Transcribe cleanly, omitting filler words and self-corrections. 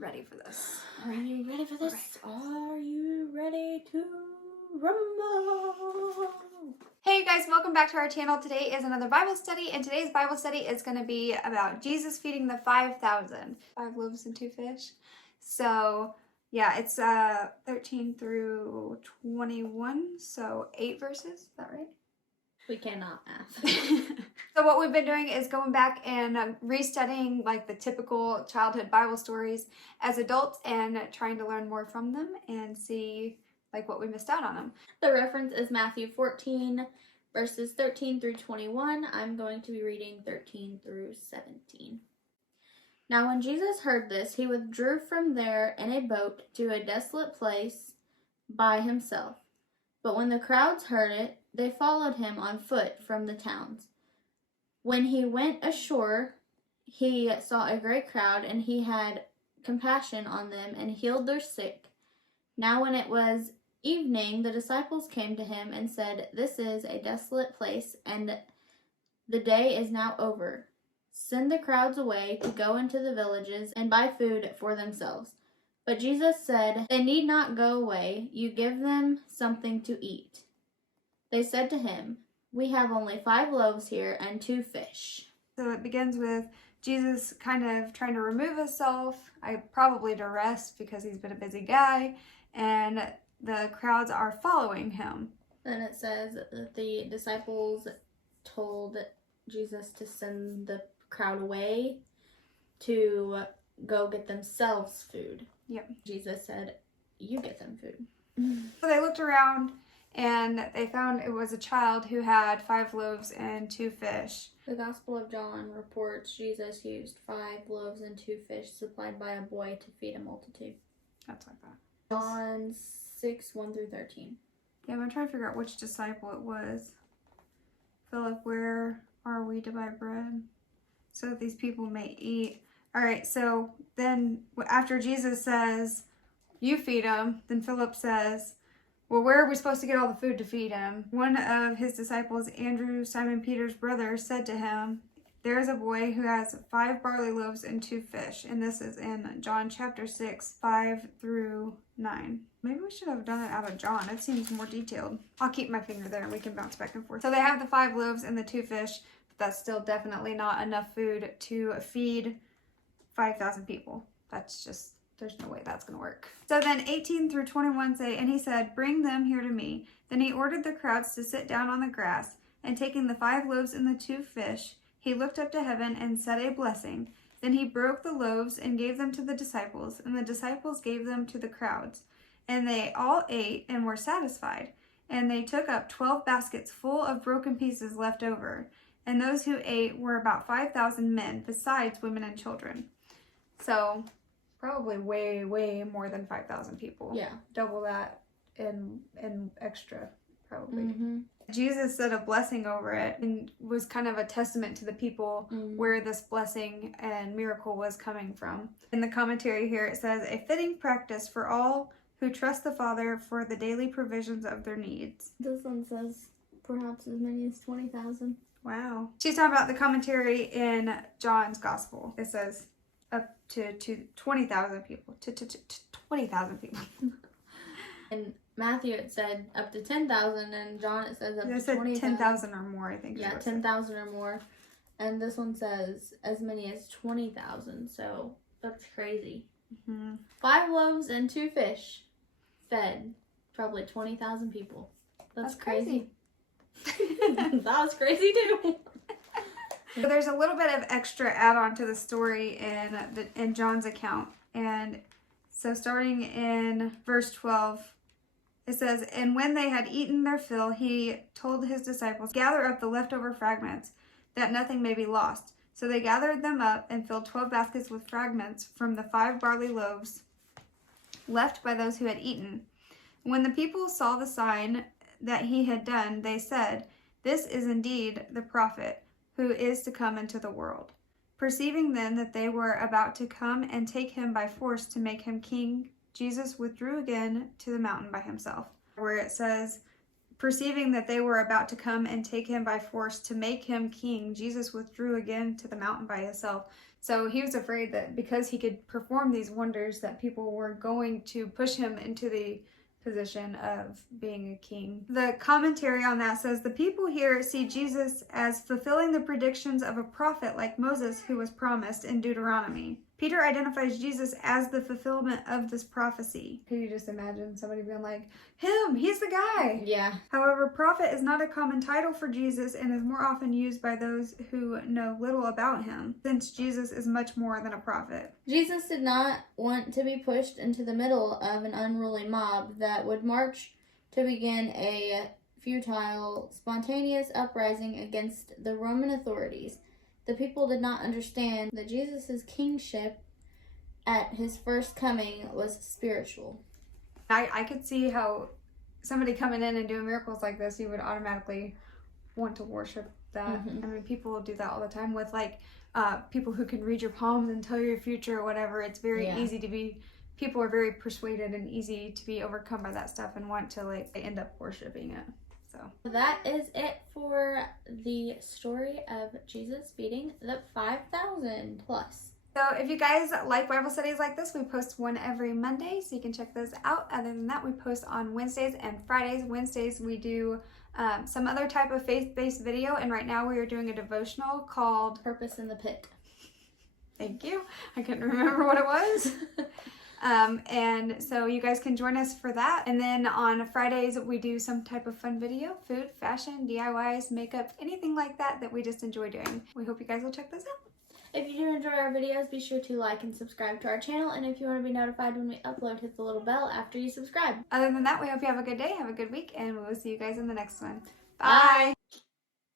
ready for this. Are you ready for this? Right. Are you ready to rumble? Hey guys, welcome back to our channel. Today is another Bible study, and today's Bible study is going to be about Jesus feeding the 5,000. 5 loaves and 2 fish. So, yeah, it's 13 through 21, so 8 verses. Is that right? We cannot math. So what we've been doing is going back and restudying like the typical childhood Bible stories as adults and trying to learn more from them and see like what we missed out on them. The reference is Matthew 14, verses 13 through 21. I'm going to be reading 13 through 17. Now when Jesus heard this, he withdrew from there in a boat to a desolate place by himself. But when the crowds heard it, they followed him on foot from the towns. When he went ashore, he saw a great crowd, and he had compassion on them and healed their sick. Now when it was evening, the disciples came to him and said, "This is a desolate place, and the day is now over. Send the crowds away to go into the villages and buy food for themselves." But Jesus said, "They need not go away. You give them something to eat." They said to him, "We have only 5 loaves here and 2 fish." So it begins with Jesus kind of trying to remove himself, probably to rest because he's been a busy guy, and the crowds are following him. Then it says that the disciples told Jesus to send the crowd away to go get themselves food. Yep. Jesus said, "You get them food." So they looked around and they found it was a child who had 5 loaves and 2 fish. The Gospel of John reports Jesus used 5 loaves and 2 fish supplied by a boy to feed a multitude. That's like that. John 6, 1 through 13. Yeah, I'm trying to figure out which disciple it was. Philip, where are we to buy bread so that these people may eat? All right, so then after Jesus says, "You feed them," then Philip says, "Well, where are we supposed to get all the food to feed him?" One of his disciples, Andrew, Simon Peter's brother, said to him, "There is a boy who has 5 barley loaves and 2 fish." And this is in John chapter 6, 5 through 9. Maybe we should have done it out of John. It seems more detailed. I'll keep my finger there and we can bounce back and forth. So they have the 5 loaves and the 2 fish, but that's still definitely not enough food to feed 5,000 people. That's just, there's no way that's going to work. So then 18 through 21 say, "And he said, 'Bring them here to me.' Then he ordered the crowds to sit down on the grass, and taking the 5 loaves and the 2 fish, he looked up to heaven and said a blessing. Then he broke the loaves and gave them to the disciples, and the disciples gave them to the crowds. And they all ate and were satisfied. And they took up 12 baskets full of broken pieces left over. And those who ate were about 5,000 men, besides women and children." So probably way, way more than 5,000 people. Yeah. Double that and extra, probably. Mm-hmm. Jesus said a blessing over it and was kind of a testament to the people where this blessing and miracle was coming from. In the commentary here it says, "A fitting practice for all who trust the Father for the daily provisions of their needs." This one says perhaps as many as 20,000. Wow. She's talking about the commentary in John's Gospel. It says up to 20,000 people. To 20,000 people. In Matthew it said up to 10,000, and John it says up to 20,000. 10,000 or more, I think. Yeah, 10,000 or more. And this one says as many as 20,000, so that's crazy. 5 loaves and 2 fish fed probably 20,000 people. That's crazy. That was crazy too. So there's a little bit of extra add-on to the story in John's account. And so starting in verse 12, it says, "And when they had eaten their fill, he told his disciples, 'Gather up the leftover fragments, that nothing may be lost.' So they gathered them up and filled 12 baskets with fragments from the 5 barley loaves left by those who had eaten. When the people saw the sign that he had done, they said, 'This is indeed the prophet who is to come into the world.' Perceiving then that they were about to come and take him by force to make him king, Jesus withdrew again to the mountain by himself." Where it says Perceiving that they were about to come and take him by force to make him king, Jesus withdrew again to the mountain by himself. So he was afraid that because he could perform these wonders that people were going to push him into the position of being a king. The commentary on that says the people here see Jesus as fulfilling the predictions of a prophet like Moses who was promised in Deuteronomy. Peter identifies Jesus as the fulfillment of this prophecy. Can you just imagine somebody being like, him, he's the guy? Yeah. However, prophet is not a common title for Jesus and is more often used by those who know little about him, since Jesus is much more than a prophet. Jesus did not want to be pushed into the middle of an unruly mob that would march to begin a futile, spontaneous uprising against the Roman authorities. The people did not understand that Jesus' kingship at his first coming was spiritual. I could see how somebody coming in and doing miracles like this, you would automatically want to worship that. I mean, people do that all the time with like people who can read your palms and tell you your future or whatever. It's very easy to be, people are very persuaded and easy to be overcome by that stuff and want to like end up worshiping it. So that is it for the story of Jesus feeding the 5,000 plus. So if you guys like Bible studies like this, we post one every Monday, so you can check those out. Other than that, we post on Wednesdays and Fridays. Wednesdays we do some other type of faith-based video, and right now we are doing a devotional called Purpose in the Pit. Thank you. I couldn't remember what it was. And so you guys can join us for that. And then on Fridays, we do some type of fun video, food, fashion, DIYs, makeup, anything like that that we just enjoy doing. We hope you guys will check those out. If you do enjoy our videos, be sure to like and subscribe to our channel. And if you want to be notified when we upload, hit the little bell after you subscribe. Other than that, we hope you have a good day, have a good week, and we will see you guys in the next one. Bye. Bye.